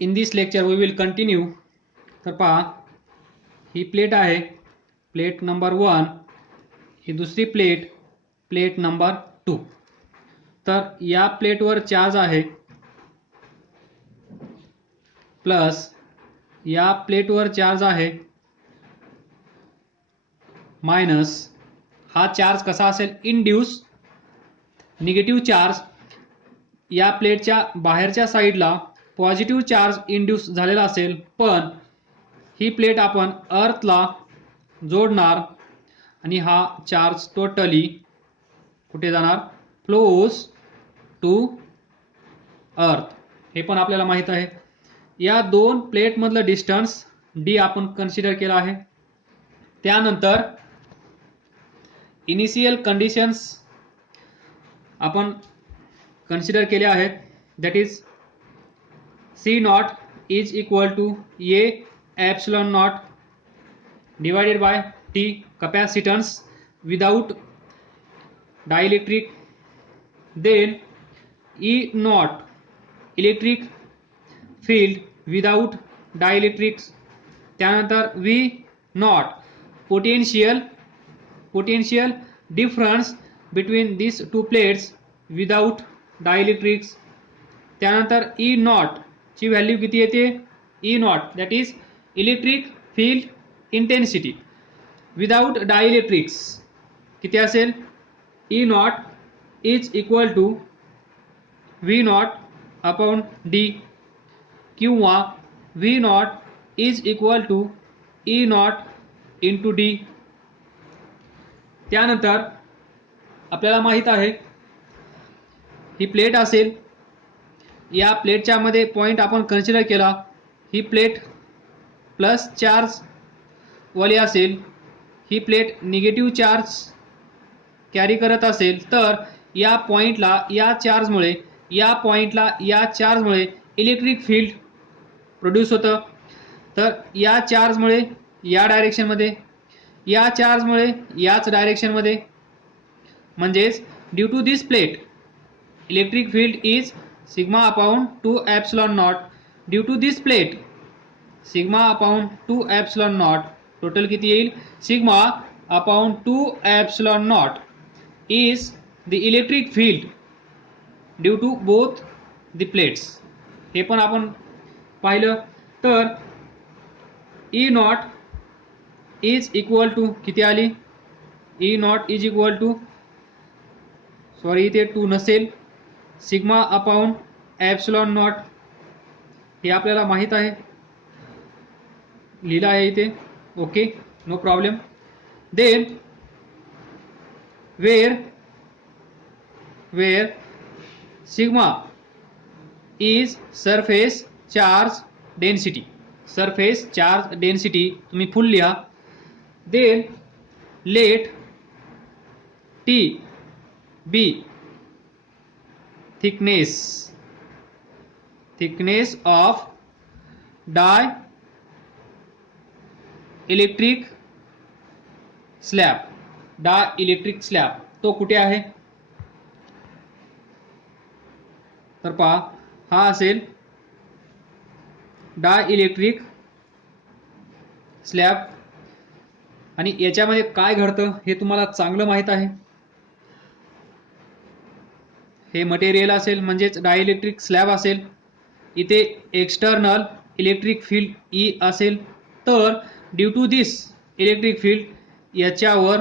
In this lecture we will continue. तर पहा, ही plate आहे, प्लेट नंबर 1. ही दुसरी प्लेट, प्लेट नंबर 2. तर या प्लेटवर चार्ज आहे प्लस या प्लेटवर चार्ज आहे मायनस. हा चार्ज कसा असेल? Induce negative charge. या प्लेटच्या बाहेरच्या साईडला पॉझिटिव्ह चार्ज इंड्यूस झालेला असेल, पण ही प्लेट आपण अर्थला जोडणार आणि हा चार्ज टोटली कुठे जाणार? Close to earth. हे पण आपल्याला माहित आहे. या दोन प्लेटमधलं डिस्टन्स डी आपण कन्सिडर केला आहे. त्यानंतर इनिशियल कंडिशन्स आपण कन्सिडर केले आहेत. That is C not is equal to A epsilon not divided by T capacitance without dielectric. Then E not electric field without dielectrics. त्यानंतर V not potential difference between this two plates without dielectrics. त्यानंतर E not ची value किती येते? E not that is electric field intensity without dielectrics किती असेल? E not is equal to V not upon D किंवा V not is equal to E not into D. त्यानंतर आपल्याला माहित आहे ही प्लेट असेल, या प्लेटच्या मध्ये पॉइंट आपण कन्सिडर केला. ही प्लेट प्लस चार्ज वाली असेल, ही प्लेट निगेटिव्ह चार्ज कॅरी करत असेल, तर या पॉइंटला या चार्जमुळे, या पॉइंटला या चार्जमुळे इलेक्ट्रिक फील्ड प्रोड्यूस होतं. तर या चार्जमुळे या डायरेक्शनमध्ये, या चार्जमुळे याच डायरेक्शनमध्ये, म्हणजेच due to this plate electric field is sigma upon 2 epsilon naught. Due to this plate sigma upon 2 epsilon naught. Total किती येईल? Sigma upon 2 epsilon not is the electric field due to both the plates. हे पण आपण पाहिलं. तर E not is equal to किती आली? E not is equal to, sorry इथे 2 नसेल, सिग्मा अपॉन एप्सिलॉन नॉट. हे आपल्याला माहित आहे, लिहिलं आहे इथे. Okay, no problem. Then where sigma is surface charge density. Surface charge density तुम्ही फुल लिहा. Then let T be thickness of dielectric slab. तो कुठे आहे? तर पहा, हा असेल डायइलेक्ट्रिक स्लॅब. आणि याच्यामध्ये काय घडतं हे तुम्हाला चांगलं माहित आहे. हे मटेरियल असेल, म्हणजेच डायइलेक्ट्रिक स्लॅब असेल. इथे एक्सटर्नल इलेक्ट्रिक फील्ड ई असेल, तर due to this electric field याच्यावर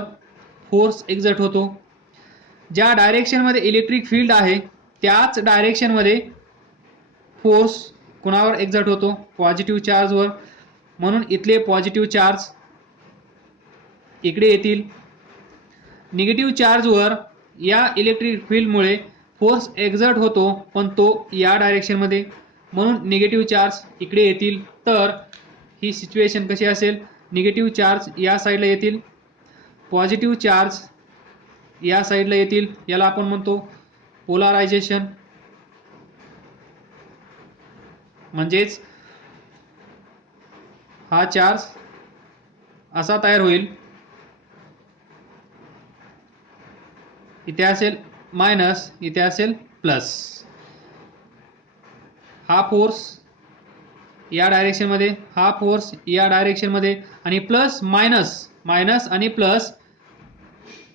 फोर्स एक्झर्ट होतो. ज्या डायरेक्शनमध्ये इलेक्ट्रिक फील्ड आहे त्याच डायरेक्शनमध्ये फोर्स कुणावर एक्झर्ट होतो? पॉझिटिव्ह चार्जवर. म्हणून इथले पॉझिटिव्ह चार्ज इकडे येतील. निगेटिव्ह चार्जवर या इलेक्ट्रिक फील्डमुळे फोर्स एक्झर्ट होतो, पण तो या डायरेक्शनमध्ये, म्हणून निगेटिव्ह चार्ज इकडे येतील. तर ही सिच्युएशन कशी असेल? निगेटिव्ह चार्ज या साईडला येतील, पॉझिटिव्ह चार्ज या साईडला येतील. याला आपण म्हणतो पोलारायझेशन. म्हणजेच हा चार्ज असा तयार होईल, इथे असेल मायनस, इथे असेल प्लस. हा फोर्स या डायरेक्शनमध्ये, हा फोर्स या डायरेक्शनमध्ये, आणि प्लस मायनस, मायनस आणि प्लस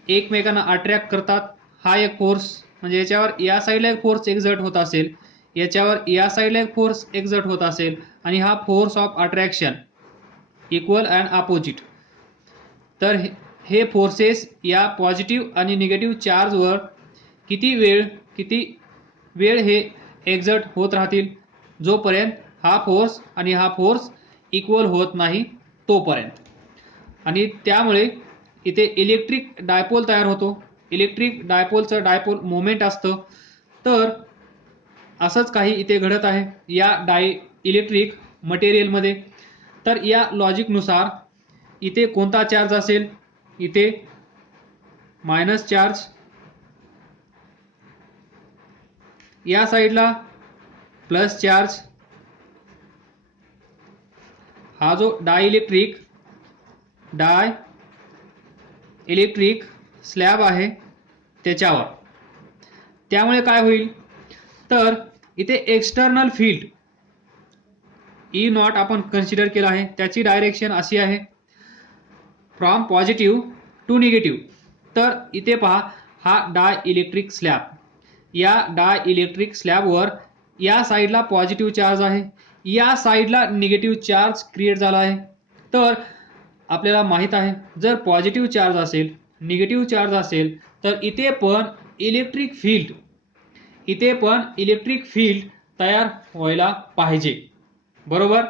एकमेकांना अट्रॅक्ट करतात. हा एक फोर्स, म्हणजे याच्यावर या साईडला एक फोर्स एक्झर्ट होत असेल, याच्यावर या साईडला एक फोर्स एक्झर्ट होत असेल, आणि हा force of attraction equal and opposite. तर हे फोर्सेस या पॉझिटिव्ह आणि निगेटिव्ह चार्जवर किती वेळ हे एक्झर्ट होत राहतील, जोपर्यंत हा फोर्स आणि हा फोर्स इक्वल होत नाही तोपर्यंत. आणि त्यामुळे इथे इलेक्ट्रिक डायपोल तयार होतो. इलेक्ट्रिक डायपोलचं डायपोल मोमेंट असतं. तर असंच काही इथे घडत आहे या इलेक्ट्रिक मटेरियलमध्ये. तर या लॉजिकनुसार इथे कोणता चार्ज असेल, इथे मायनस चार्ज, या साईडला प्लस चार्ज. हा जो डायइलेक्ट्रिक स्लॅब आहे त्याच्यावर. त्यामुळे काय होईल, तर इथे एक्सटर्नल फील्ड ई नॉट आपण कन्सिडर केला आहे. त्याची डायरेक्शन अशी आहे फ्रॉम पॉझिटिव्ह टू निगेटिव्ह. तर इथे पहा, हा डायइलेक्ट्रिक स्लॅब, या डायइलेक्ट्रिक स्लॅबवर या साईडला पॉझिटिव्ह चार्ज आहे, या साईडला निगेटिव्ह चार्ज क्रिएट झाला आहे. तर आपल्याला माहित आहे, जर पॉझिटिव्ह चार्ज असेल, निगेटिव्ह चार्ज असेल, तर इथे पण इलेक्ट्रिक फील्ड तयार व्हायला पाहिजे, बरोबर.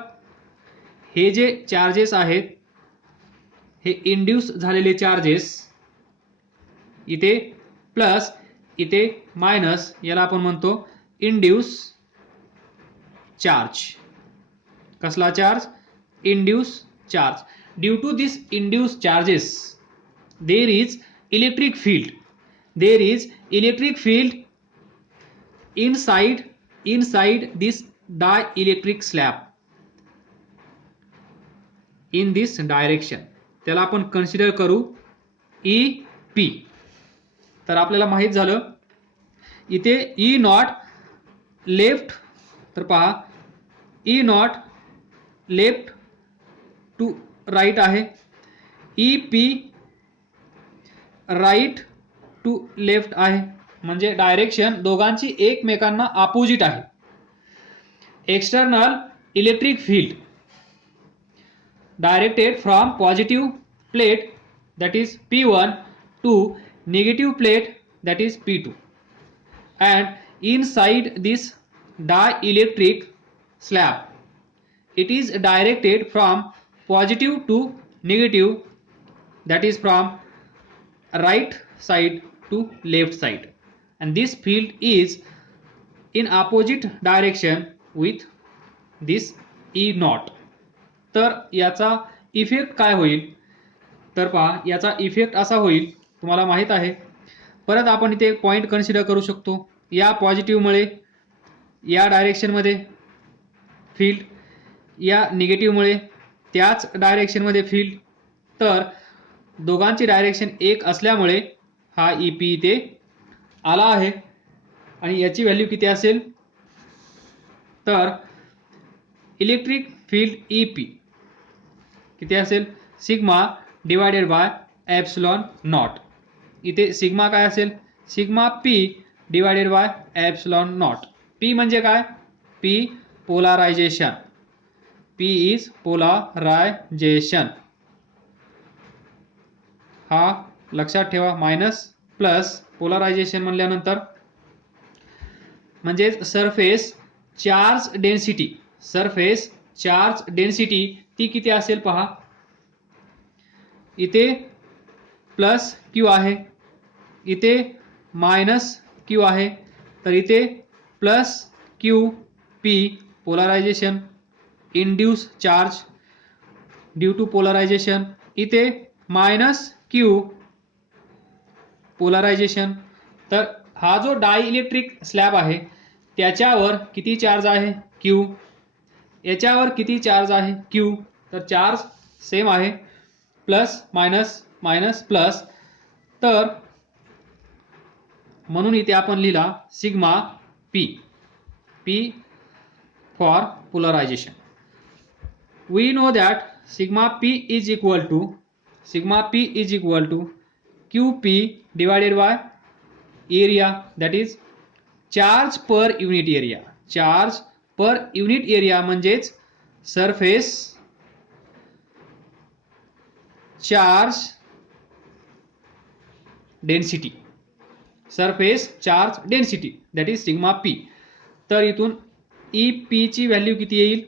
हे जे चार्जेस आहेत, हे इंड्यूस झालेले चार्जेस, इथे प्लस इथे मायनस, याला आपण म्हणतो इंड्यूस चार्ज. कसला चार्ज? Induce charge. Due to this induce charges there is electric field inside this dielectric slab in this direction. त्याला आपण कन्सिडर करू EP. तर आपल्याला माहित झालं इथे E नॉट लेफ्ट, तर पहा E naught left to right आहे, EP राईट टू लेफ्ट आहे. म्हणजे डायरेक्शन दोघांची एकमेकांना अपोजिट आहे. External electric field directed from positive plate that is P1 to negative plate that is P2, and inside this dielectric slab it is directed from positive to negative, that is from right side to left side, and this field is in opposite direction with this E naught. तर याचा effect काय होईल, तर पहा याचा effect असा होईल, तुम्हाला माहित आहे. परत आपण इथे एक पॉइंट कन्सिडर करू शकतो. या पॉझिटिव्हमुळे या डायरेक्शनमध्ये फील्ड, या निगेटिव्हमुळे त्याच डायरेक्शनमध्ये फील्ड. तर दोघांची डायरेक्शन एक असल्यामुळे हा EP इथे आला आहे. आणि याची व्हॅल्यू किती असेल, तर इलेक्ट्रिक फील्ड EP किती असेल, sigma divided by epsilon naught. इथे सिग्मा काय असेल, sigma P divided by epsilon not. P म्हणजे काय, P पोलारायझेशन, P इज पोलारायझेशन. हा लक्षात ठेवा. मायनस प्लस पोलारायझेशन म्हणल्यानंतर म्हणजे सरफेस चार्ज डेन्सिटी ती किती असेल पहा. इथे प्लस Q आहे, इथे मायनस Q आहे, तर इथे plus QP polarisation, induce charge due to polarisation, इथे मायनस Q पोलारायझेशन. तर हा जो डायइलेक्ट्रिक स्लॅब आहे त्याच्यावर किती चार्ज आहे, Q. याच्यावर किती चार्ज आहे, Q. तर चार्ज सेम आहे, प्लस मायनस मायनस प्लस. तर म्हणून इथे आपण लिहिला sigma P for polarisation. we know that sigma p is equal to qp divided by area, that is charge per unit area. Charge per unit area म्हणजेच surface charge density. Surface charge density that is sigma P. तर इथून E P ची value किती येईल?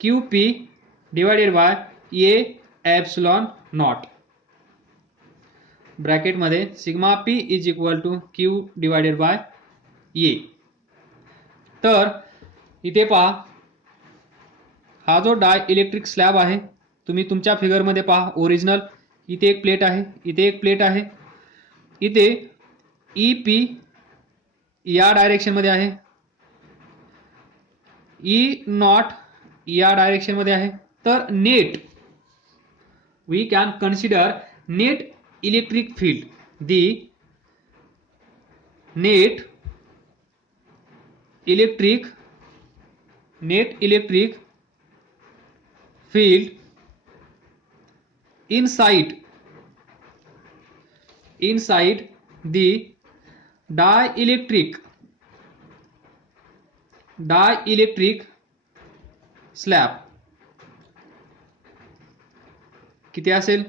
Q P divided by A epsilon not ब्रॅकेटमध्ये sigma P is equal to Q divided by A. तर इथे पहा, हा जो डाय इलेक्ट्रिक स्लॅब आहे, तुम्ही तुमच्या फिगरमध्ये पहा ओरिजिनल. इथे एक प्लेट आहे, इथे एक प्लेट आहे, इथे ई पी या डायरेक्शनमध्ये आहे, ई नॉट या डायरेक्शनमध्ये आहे. तर net we can consider net electric field, the net electric field inside the dielectric slab किती असेल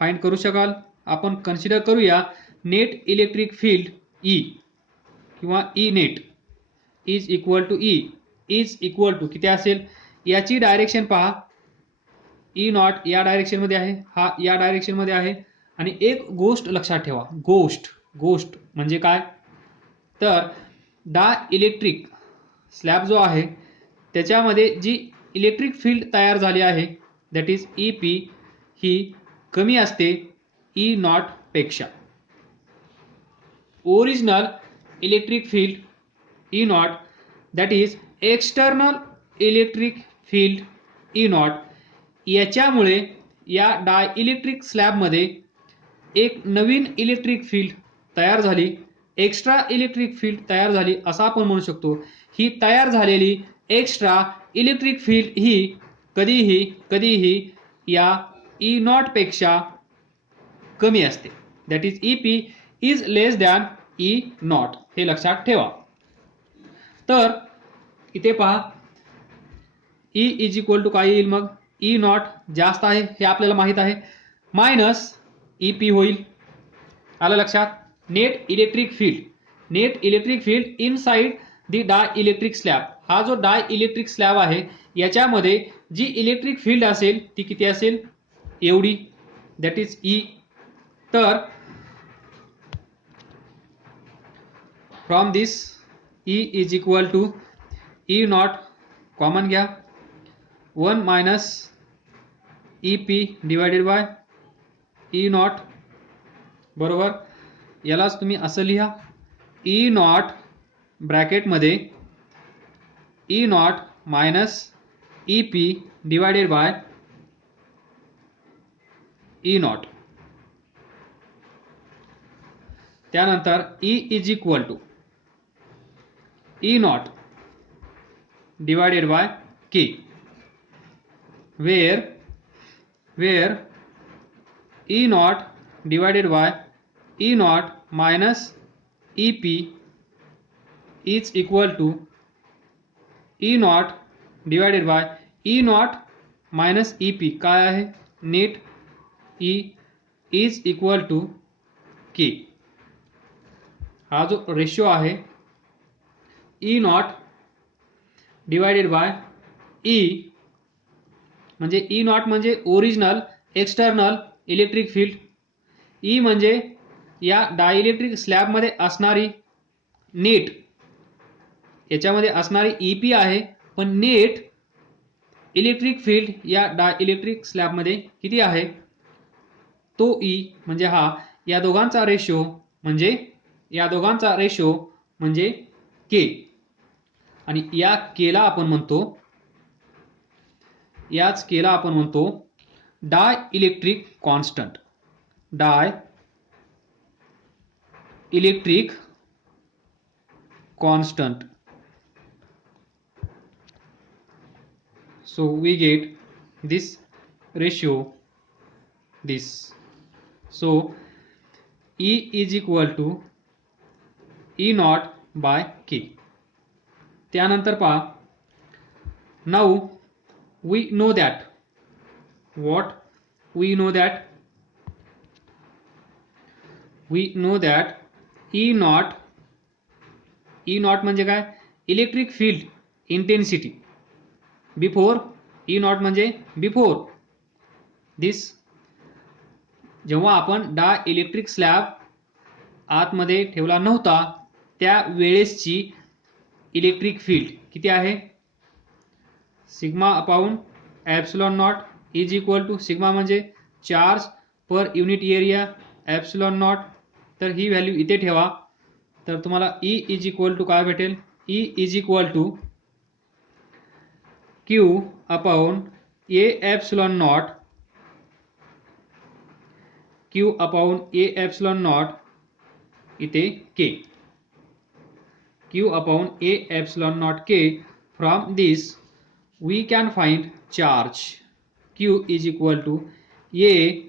फाइंड करू शकाल? आपण कन्सिडर करूया नेट इलेक्ट्रिक फील्ड ई किंवा E net is equal to किती असेल? याची डायरेक्शन पहा, ई नॉट या डायरेक्शन मध्ये आहे, हा या डायरेक्शन मध्ये आहे. आणि एक गोष्ट लक्षात ठेवा, गोष्ट म्हणजे काय? तर डायइलेक्ट्रिक स्लॅब जो आहे त्याच्यामध्ये जी इलेक्ट्रिक फील्ड तयार झाली आहे दॅट इज ई पी, ही कमी असते ई नॉट पेक्षा. Original electric field E not that is external electric field E not, याच्यामुळे या डायइलेक्ट्रिक स्लॅबमध्ये एक नवीन इलेक्ट्रिक फील्ड तयार झाली, एक्स्ट्रा इलेक्ट्रिक फील्ड तयार झाली असं आपण म्हणू शकतो. ही तयार झालेली एक्स्ट्रा इलेक्ट्रिक फील्ड ही कधीही या ई नॉट पेक्षा कमी असते. That is E P is less than E not, हे लक्षात ठेवा. तर इथे पहा, ई इज इक्वल टू काय येईल? मग ई नॉट जास्त आहे हे आपल्याला माहित आहे, मायनस ई पी होईल. आलं लक्षात? Net electric field inside the dielectric slab. हा जो डाय इलेक्ट्रिक स्लॅब आहे याच्यामध्ये जी इलेक्ट्रिक फील्ड असेल ती किती असेल? एवढी, दॅट इज ई. तर from this E is equal to E not common घ्या, 1 minus E P divided by E not, बरोबर. यालाच तुम्ही असं लिहा, ई नॉट ब्रॅकेटमध्ये E not minus E P divided by E not. त्यानंतर E is equal to E not divided by k, where E naught divided by E naught minus EP is equal to E naught divided by E naught minus EP. काय आहे? Net E is equal to K. हा जो ratio आहे E naught divided by E, म्हणजे E not म्हणजे original external electric field, E म्हणजे या dielectric स्लॅबमध्ये असणारी नेट, याच्यामध्ये असणारी ई पी आहे, पण नेट इलेक्ट्रिक फील्ड या डायइलेक्ट्रिक स्लॅबमध्ये किती आहे? तो ई म्हणजे हा, या दोघांचा रेशो म्हणजे के. आणि याच केला आपण म्हणतो dielectric constant. So we get this ratio, this. So E is equal to E naught by K. त्यानंतर पहा, now we know that what we know that E naught म्हणजे काय, electric field intensity before E naught म्हणजे before दिस, जेव्हा आपण electric slab आतमध्ये ठेवला नव्हता त्या वेळेसची इलेक्ट्रिक फील्ड किती आहे, sigma upon epsilon not is equal to, sigma म्हणजे charge per unit area, epsilon not, तर ही व्हॅल्यू इथे ठेवा, तर तुम्हाला E इज इक्वल टू काय भेटेल, E is equal to Q upon A epsilon naught, Q upon A epsilon naught इथे K, Q upon A epsilon naught K. From this we can find charge Q is equal to A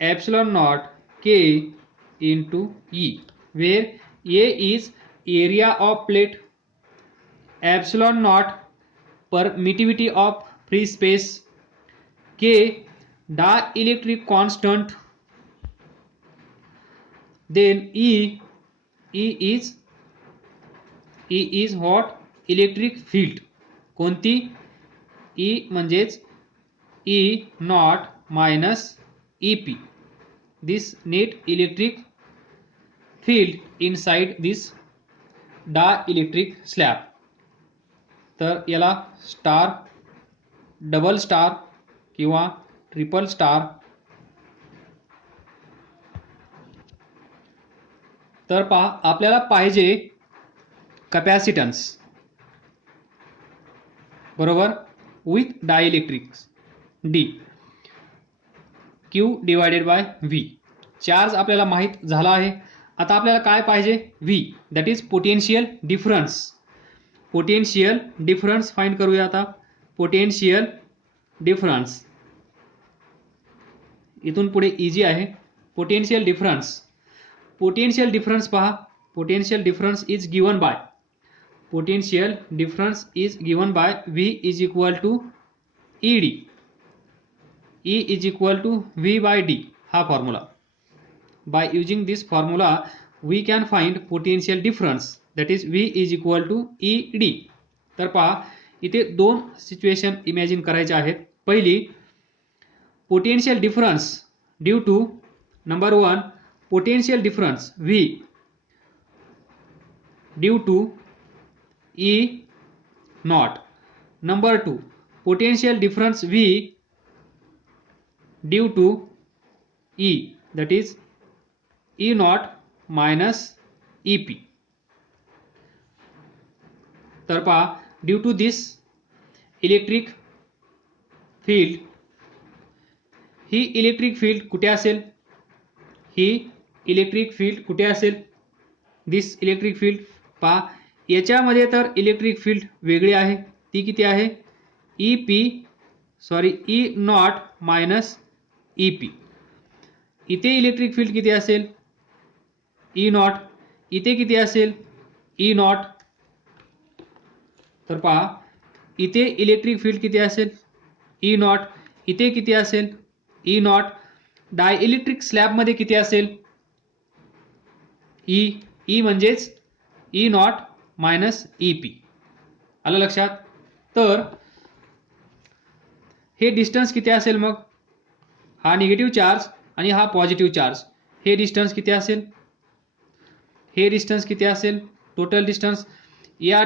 epsilon naught K into E, where A is area of plate, epsilon naught permittivity of free space, K dielectric constant, then E is what, electric field कोणती, E म्हणजेच E not minus EP, this net electric field inside this electric slab. तर याला star, double star किंवा triple star. तर पहा, आपल्याला पाहिजे capacitance बरोबर with dielectrics D, Q divided by V. Charge आपल्याला माहित झाला आहे. आता आपल्याला काय पाहिजे, V, that is potential difference. Potential difference find करूया. आता पोटेन्शियल डिफरन्स इथून पुढे इजी आहे. पोटेन्शियल डिफरन्स, पोटेन्शियल डिफरन्स पहा, potential difference is given by, potential difference is given by V is equal to ED, E is equal to V by D, हा formula. By using this formula we can find potential difference, that is V is equal to ED. तर पहा, इथे दोन situation imagine करायचे आहेत. पहिली, potential difference due to, number 1 potential difference V due to E naught. Number 2 potential difference V due to E, that is E naught minus EP. तर पहा, due to this electric field, ही electric field कुठे असेल, ही electric field कुठे असेल, दिस electric field. पहा, याच्यामध्ये तर इलेक्ट्रिक फील्ड वेगळी आहे, ती किती आहे, E नॉट मायनस EP. इथे इलेक्ट्रिक फील्ड किती असेल, E नॉट. इथे किती असेल, E नॉट. तर पहा, इथे इलेक्ट्रिक फील्ड किती असेल, E नॉट. इथे किती असेल, E नॉट. डायइलेक्ट्रिक स्लॅबमध्ये किती असेल, E म्हणजेच E नॉट मायनस EP. आलं लक्षात. तर हे डिस्टन्स किती असेल, मग हा निगेटिव्ह चार्ज आणि हा पॉझिटिव्ह चार्ज, हे डिस्टन्स किती असेल, हे डिस्टन्स किती असेल, टोटल डिस्टन्स. या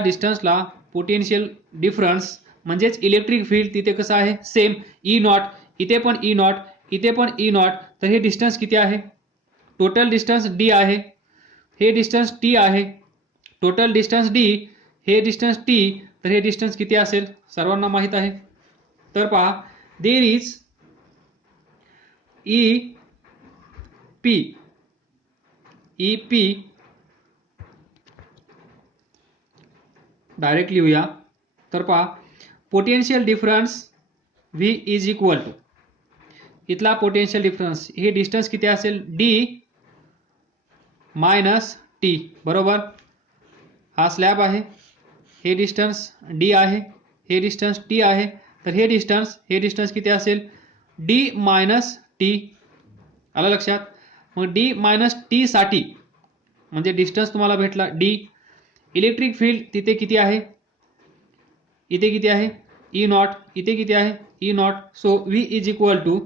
डिस्टन्सला पोटेन्शियल डिफरन्स म्हणजेच इलेक्ट्रिक फील्ड तिथे कसं आहे, सेम E नॉट. इथे पण E नॉट, इथे पण E नॉट. तर हे डिस्टन्स किती आहे, टोटल डिस्टन्स D आहे, हे डिस्टन्स T आहे, टोटल डिस्टन्स D, हे डिस्टन्स T. तर हे डिस्टन्स किती असेल, सर्वांना माहित आहे. तर पहा, देयर इज EP डायरेक्ट लिहूया, तर पहा potential difference V is equal to इथला पोटेन्शियल डिफरन्स हे डिस्टन्स किती असेल डी मायनस टी बरोबर. हा स्लॅब आहे, हे डिस्टन्स डी आहे, हे डिस्टन्स टी आहे. तर हे डिस्टन्स किती असेल डी मायनस टी. आलं लक्षात. मग डी मायनस टी साठी म्हणजे डिस्टन्स तुम्हाला भेटला डी. इलेक्ट्रिक फील्ड तिथे किती आहे, इथे किती आहे ई नॉट, इथे किती आहे E naught. So V is equal to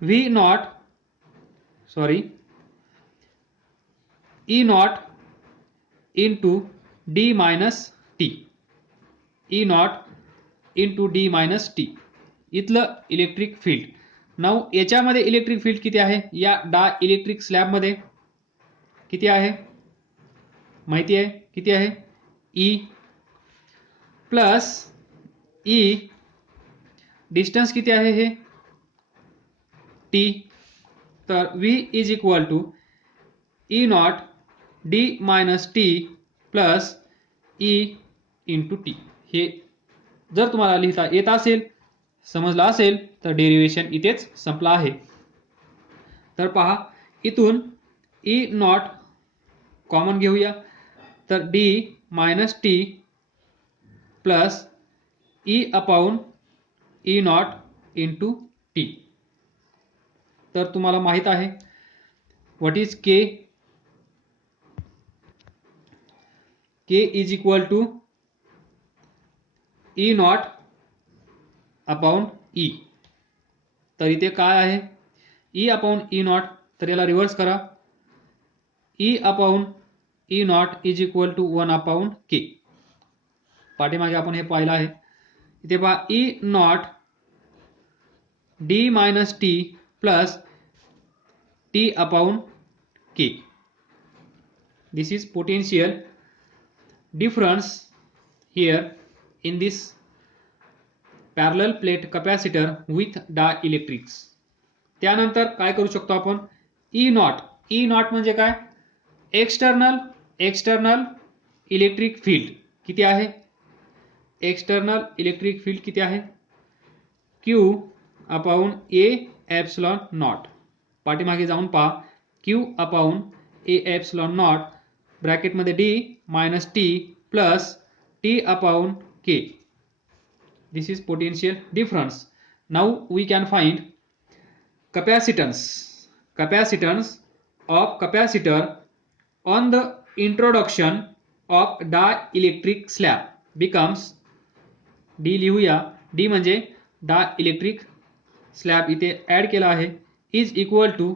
V naught E not into D minus T. E not into D minus T इथलं इलेक्ट्रिक फील्ड. नाऊ याच्यामध्ये इलेक्ट्रिक फील्ड किती आहे, या डायइलेक्ट्रिक स्लॅबमध्ये किती आहे माहिती आहे, किती आहे ई प्लस ई. डिस्टन्स किती आहे हे टी. तर V is equal to E not D minus T plus E into T. हे जर तुम्हाला लिहिता येत असेल, समजला असेल तर डेरिव्हेशन इथेच संपला आहे. तर पहा इथून ई नॉट कॉमन घेऊया. तर D minus T plus E upon E not into T. तर तुम्हाला माहित आहे what is K. K is equal to E naught upon E. तर इथे काय आहे ई अपॉन ई नॉट. तर याला रिव्हर्स करा. E upon E not is equal to 1 upon K. पाठीमागे आपण हे पाहिलं आहे. इथे पहा E not D minus T plus T upon K. This is potential difference here in this parallel plate capacitor with dielectrics. त्यानंतर काय करू शकतो आपण ई नॉट. ई नॉट म्हणजे काय एक्सटर्नल इलेक्ट्रिक फील्ड किती आहे, एक्सटर्नल इलेक्ट्रिक फील्ड किती आहे Q upon A epsilon not. पाठीमागे जाऊन पहा Q upon A epsilon not ब्रॅकेटमध्ये D minus T plus T upon K. This is potential difference. Now we can find capacitance of capacitor on the introduction of dielectric slab becomes D लिहूया. D म्हणजे dielectric slab इथे add केला आहे is equal to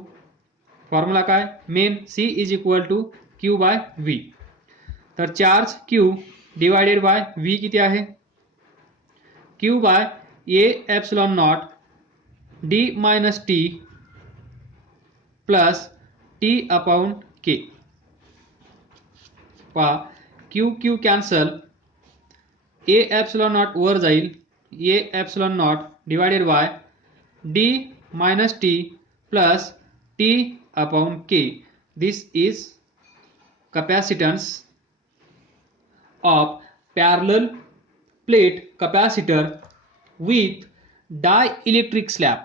formula काय main C is equal to Q by V. तर charge Q divided by V किती आहे Q by A epsilon not D minus T plus T upon K. पहा Q Q cancel, A epsilon not वर जाईल, A epsilon not divided by D minus T plus T upon K. This is capacitance of parallel plate capacitor with dielectric slab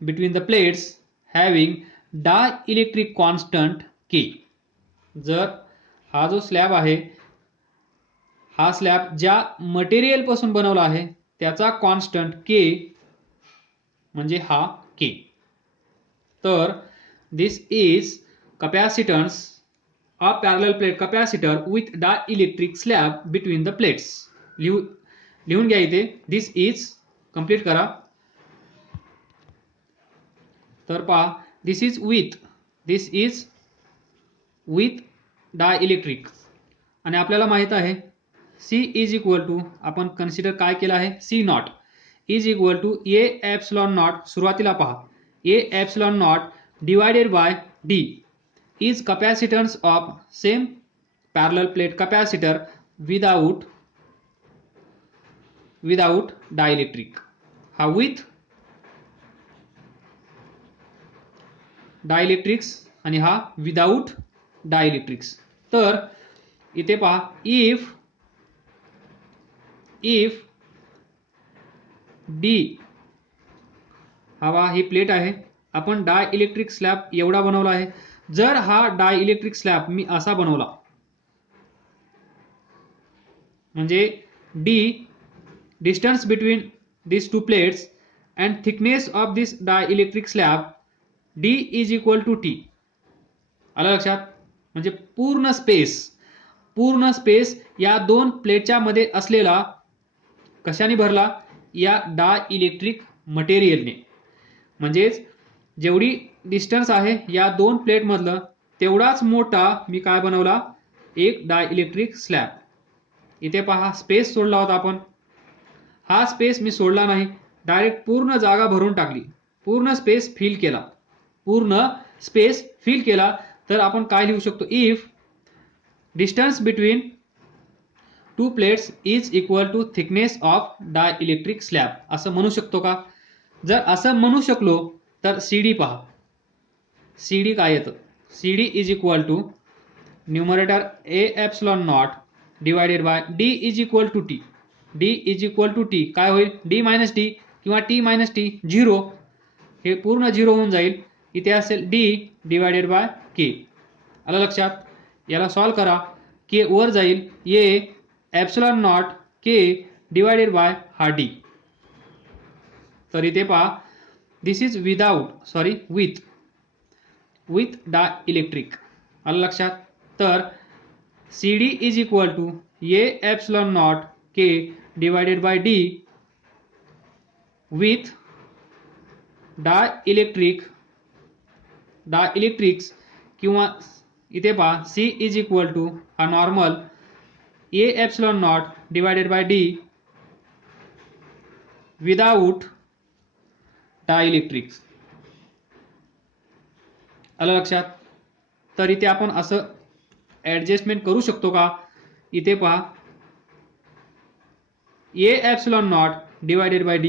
between the plates having dielectric constant K. जर हा जो slab आहे हा slab ज्या material पासून बनवला आहे त्याचा कॉन्स्टंट K म्हणजे हा K. तर दिस is capacitance of parallel plate capacitor with dielectric slab between the plates. लिहून घ्या इथे दिस इज कंप्लीट करा. तर पहा दिस इज विथ डायइलेक्ट्रिक आणि आपल्याला माहित आहे C इज इक्वल टू आपण कन्सिडर काय केलं आहे C naught is equal to A epsilon naught. सुरुवातीला पहा A epsilon not divided by D is capacitance of same parallel plate capacitor without dielectric. हा with dielectrics आणि हा without dielectrics. तर इथे पहा, इफ डी हा ही प्लेट आहे, आपण डायइलेक्ट्रिक स्लॅब एवढा बनवला आहे. जर हा डायइलेक्ट्रिक स्लॅब मी असा बनवला, म्हणजे D distance between these two plates and thickness of this dielectric slab D is equal to T. आलं लक्षात? म्हणजे पूर्ण स्पेस या दोन प्लेटच्या मध्ये असलेला कशाने भरला? या डायइलेक्ट्रिक मटेरियलने. म्हणजेच जेवढी डिस्टन्स आहे या दोन प्लेट मधलं तेवढाच मोठा मी काय बनवला? एक डायइलेक्ट्रिक स्लॅब. इथे पहा, स्पेस सोडला होता आपण, हा स्पेस मी सोडला नाही, डायरेक्ट पूर्ण जागा भरून टाकली, पूर्ण स्पेस फिल केला. तर आपण काय लिहू शकतो? If distance between two plates is equal to thickness of dielectric slab, असं म्हणू शकतो का? जर असं म्हणू शकलो तर CD पहा, CD काय येतं? CD is equal to numerator A epsilon not divided by D is equal to T. D is equal to T काय होईल? D मायनस T किंवा T मायनस T, 0. हे पूर्ण 0 होऊन जाईल. इथे असेल D डिवायडेड बाय K. आलं लक्षात? याला सॉल्व करा, K वर जाईल, A epsilon naught K divided bye हा D. तर इथे पहा, दिस इज विथ डायइलेक्ट्रिक. आलं लक्षात? तर CD is equal to A epsilon naught K divided by D with dielectrics, किंवा इथे पहा C इज इक्वल टू हा normal A epsilon not divided by D without dielectrics. आलं लक्षात? तर इथे आपण असं ऍडजस्टमेंट करू शकतो का? इथे पहा, A epsilon not divided by D,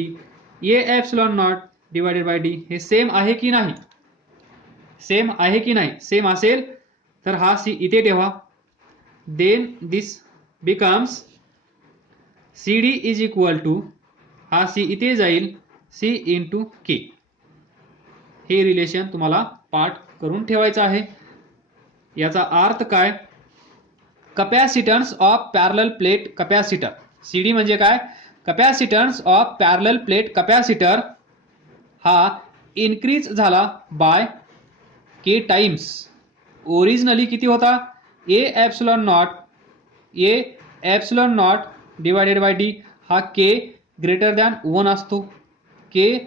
A epsilon not divided by D हे सेम आहे की नाही? सेम आहे की नाही? सेम असेल तर हा C इथे ठेवा. Then this becomes CD is equal to हा C इथे जाईल, C इंटू K. हे रिलेशन तुम्हाला पाठ करून ठेवायचं आहे. याचा अर्थ काय? Capacitance of parallel plate capacitor. CD म्हणजे काय? Capacitance of parallel plate capacitor हा इन्क्रीज झाला बाय K टाइम्स. ओरिजिनली किती होता? A epsilon not divided by D हा K ग्रेटर दॅन 1 असतो. K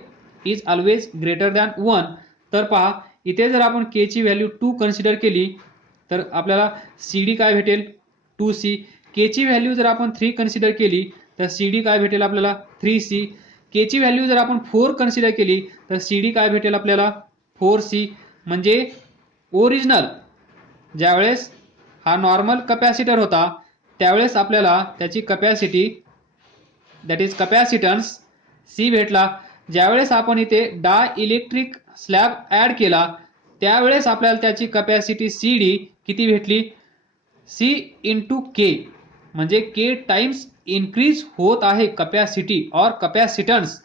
is always greater than 1. तर पहा, इथे जर आपण K ची व्हॅल्यू 2 कन्सिडर केली तर आपल्याला CD काय भेटेल? 2C. K ची व्हॅल्यू जर आपण 3 कन्सिडर केली तर CD काय भेटेल आपल्याला? 3C. K ची व्हॅल्यू जर आपण 4 कन्सिडर केली तर CD काय भेटेल आपल्याला? 4C. म्हणजे ओरिजिनल ज्यावेळेस हा नॉर्मल कपॅसिटर होता त्यावेळेस आपल्याला त्याची capacity, that is capacitance, C भेटला. ज्यावेळेस आपण इथे डायइलेक्ट्रिक स्लॅब ऍड केला त्यावेळेस आपल्याला त्याची कपॅसिटी CD किती भेटली? C into K. म्हणजे K टाइम्स इन्क्रीज होत आहे कपॅसिटी और कपॅसिटन्स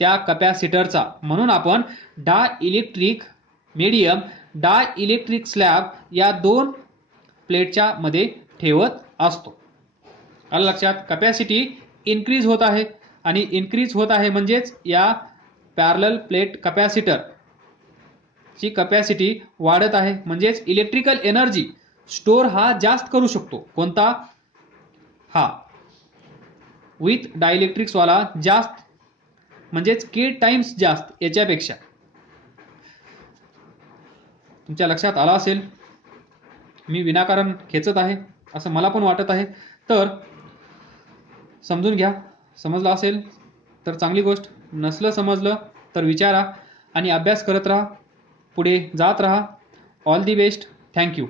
त्या कपॅसिटरचा. म्हणून आपण डायइलेक्ट्रिक मीडियम, डायइलेक्ट्रिक स्लॅब या दोन प्लेटच्या मध्ये ठेवत असतो. आलं लक्षात? कपॅसिटी इन्क्रीज होत आहे, आणि इन्क्रीज होत आहे म्हणजेच या पॅरलल प्लेट कपॅसिटर ची कपॅसिटी वाढत आहे, म्हणजेच इलेक्ट्रिकल एनर्जी स्टोर हा जास्त करू शकतो. कोणता? हा विथ डायइलेक्ट्रिक्स वाला जास्त, म्हणजेच K टाइम्स जास्त याच्यापेक्षा. तुमच्या लक्षात आला असेल, मी विनाकारण खेचत आहे असं मला पण वाटत आहे. तर समजून घ्या. समजलं असेल तर चांगली गोष्ट, नसलं समजलं तर विचारा आणि अभ्यास करत राहा, पुढे जात राहा. All the best. थँक्यू.